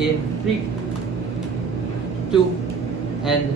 in 3, 2, and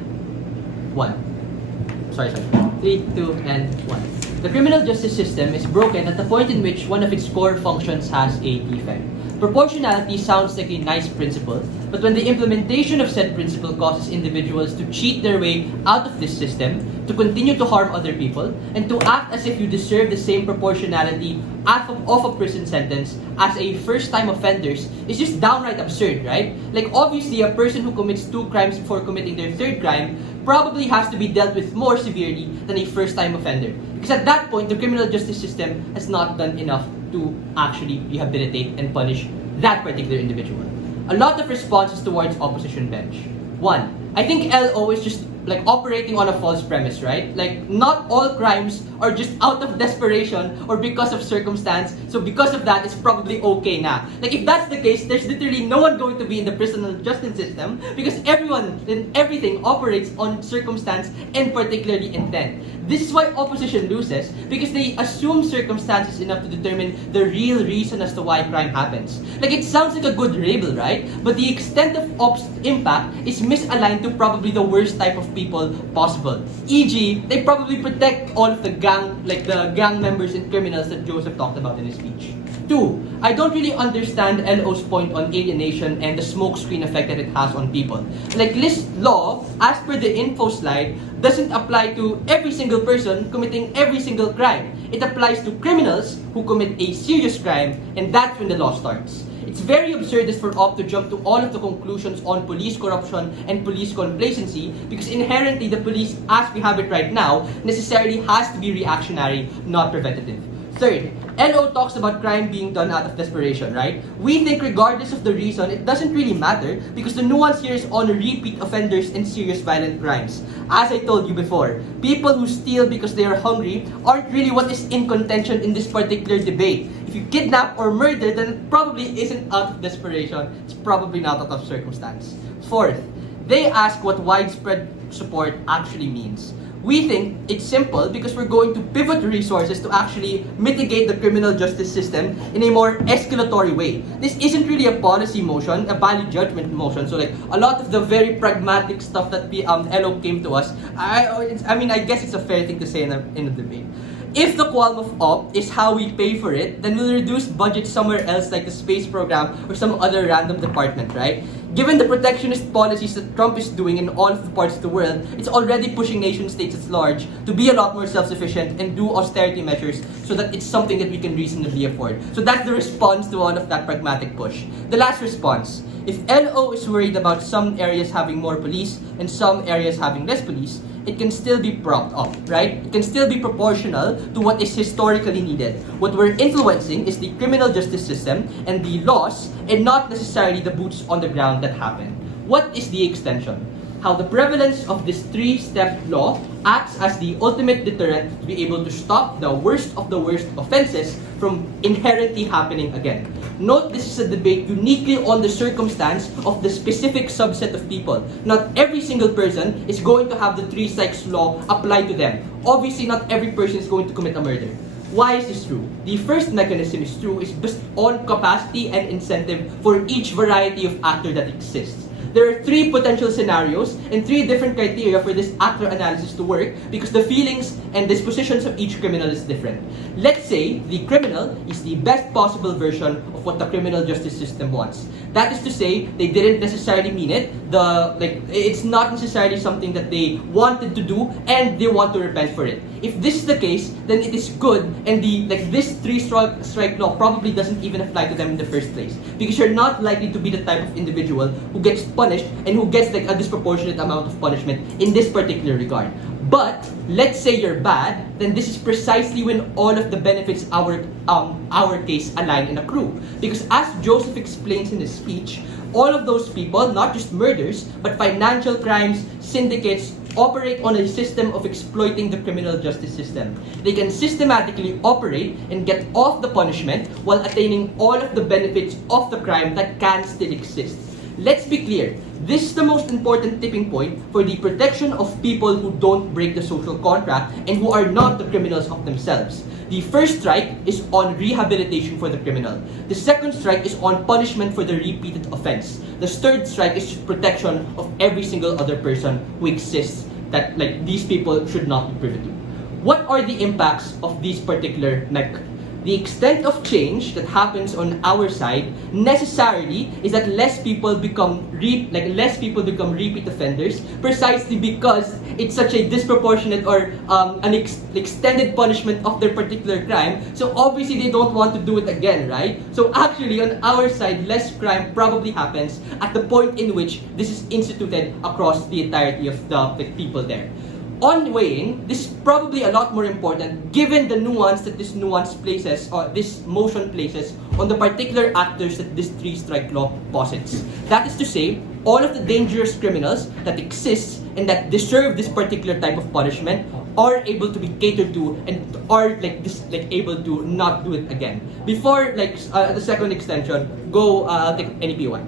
1. Sorry. 3, 2, and 1. The criminal justice system is broken at the point in which one of its core functions has a defect. Proportionality sounds like a nice principle, but when the implementation of said principle causes individuals to cheat their way out of this system, to continue to harm other people, and to act as if you deserve the same proportionality of a prison sentence as a first-time offenders, is just downright absurd, right? Like, obviously, a person who commits 2 crimes before committing their 3rd crime probably has to be dealt with more severely than a first-time offender. Because at that point, the criminal justice system has not done enough to actually rehabilitate and punish that particular individual. A lot of responses towards opposition bench. 1. I think LO is just like operating on a false premise, right? Like, not all crimes are just out of desperation or because of circumstance, so because of that, it's probably okay na. Like, if that's the case, there's literally no one going to be in the criminal justice system because everyone and everything operates on circumstance and particularly intent. This is why opposition loses, because they assume circumstances enough to determine the real reason as to why crime happens. Like, it sounds like a good label, right? But the extent of impact is misaligned to probably the worst type of people possible. E.g., they probably protect all of the gang members and criminals that Joseph talked about in his speech. 2. I don't really understand LO's point on alienation and the smokescreen effect that it has on people. Like, this law, as per the info slide, doesn't apply to every single person committing every single crime. It applies to criminals who commit a serious crime, and that's when the law starts. It's very absurdist for OP to jump to all of the conclusions on police corruption and police complacency because inherently the police, as we have it right now, necessarily has to be reactionary, not preventative. 3rd, LO talks about crime being done out of desperation, right? We think regardless of the reason, it doesn't really matter because the nuance here is on repeat offenders and serious violent crimes. As I told you before, people who steal because they are hungry aren't really what is in contention in this particular debate. If you kidnap or murder, then it probably isn't out of desperation. It's probably not out of circumstance. 4th, they ask what widespread support actually means. We think it's simple because we're going to pivot resources to actually mitigate the criminal justice system in a more escalatory way. This isn't really a policy motion, a value judgment motion. So like a lot of the very pragmatic stuff that LO came to us, I guess it's a fair thing to say in a debate. If the qualm of OP is how we pay for it, then we'll reduce budget somewhere else like the space program or some other random department, right? Given the protectionist policies that Trump is doing in all of the parts of the world, it's already pushing nation states at large to be a lot more self-sufficient and do austerity measures so that it's something that we can reasonably afford. So that's the response to all of that pragmatic push. The last response, if LO is worried about some areas having more police and some areas having less police, it can still be propped up, right? It can still be proportional to what is historically needed. What we're influencing is the criminal justice system and the laws, and not necessarily the boots on the ground that happen. What is the extension? How the prevalence of this 3-step law acts as the ultimate deterrent to be able to stop the worst of the worst offenses from inherently happening again. Note, this is a debate uniquely on the circumstance of the specific subset of people. Not every single person is going to have the 3 strikes law applied to them. Obviously, not every person is going to commit a murder. Why is this true? The first mechanism is true is based on capacity and incentive for each variety of actor that exists. There are 3 potential scenarios and 3 different criteria for this actor analysis to work because the feelings and dispositions of each criminal is different. Let's say the criminal is the best possible version of what the criminal justice system wants. That is to say, they didn't necessarily mean it. It's not necessarily something that they wanted to do and they want to repent for it. If this is the case, then it is good, and this 3-strike law probably doesn't even apply to them in the first place because you're not likely to be the type of individual who gets punished and who gets like a disproportionate amount of punishment in this particular regard. But let's say you're bad, then this is precisely when all of the benefits our case align and accrue. Because as Joseph explains in his speech, all of those people, not just murders, but financial crimes, syndicates, operate on a system of exploiting the criminal justice system. They can systematically operate and get off the punishment while attaining all of the benefits of the crime that can still exist. Let's be clear, this is the most important tipping point for the protection of people who don't break the social contract and who are not the criminals of themselves. The first strike is on rehabilitation for the criminal. The second strike is on punishment for the repeated offense. The third strike is protection of every single other person who exists that these people should not be privy to. What are the impacts of these particular the extent of change that happens on our side necessarily is that less people become repeat offenders, precisely because it's such a disproportionate or an extended punishment of their particular crime. So obviously they don't want to do it again, right? So actually on our side, less crime probably happens at the point in which this is instituted across the entirety of the people there. On weighing, this is probably a lot more important given the nuance that this motion places on the particular actors that this three-strike law posits. That is to say, all of the dangerous criminals that exist and that deserve this particular type of punishment are able to be catered to and are able to not do it again. Before the second extension, go take any P1.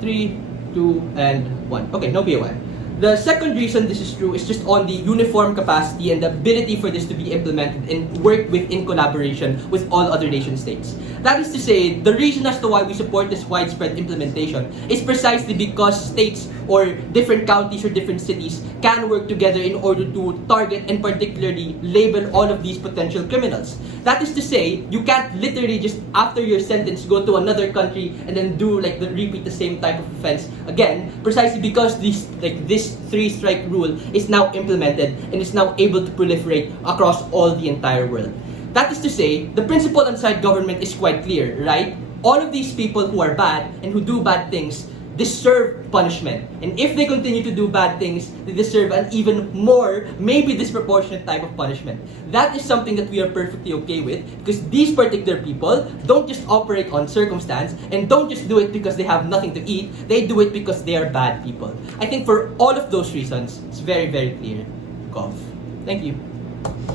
3, 2, and 1. Okay, no POI. The second reason this is true is just on the uniform capacity and the ability for this to be implemented and worked with in collaboration with all other nation states. That is to say, the reason as to why we support this widespread implementation is precisely because states or different counties or different cities can work together in order to target and particularly label all of these potential criminals. That is to say, you can't literally just after your sentence go to another country and then repeat the same type of offense again, precisely because this three-strike rule is now implemented and is now able to proliferate across all the entire world. That is to say, the principle inside government is quite clear, right? All of these people who are bad and who do bad things deserve punishment. And if they continue to do bad things, they deserve an even more, maybe disproportionate type of punishment. That is something that we are perfectly okay with because these particular people don't just operate on circumstance and don't just do it because they have nothing to eat. They do it because they are bad people. I think for all of those reasons, it's very, very clear. Thank you.